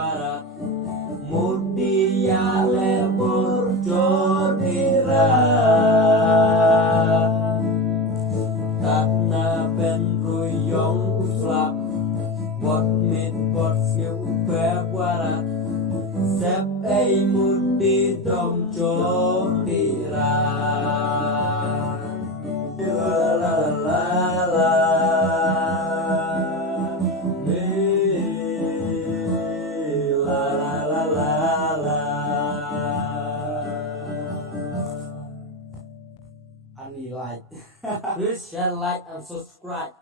warat mudia lebur jodira takna ben ruyong uslap bot mit bot siu beb warat sep ei mudi dom jodira la la la Please share, like, and subscribe.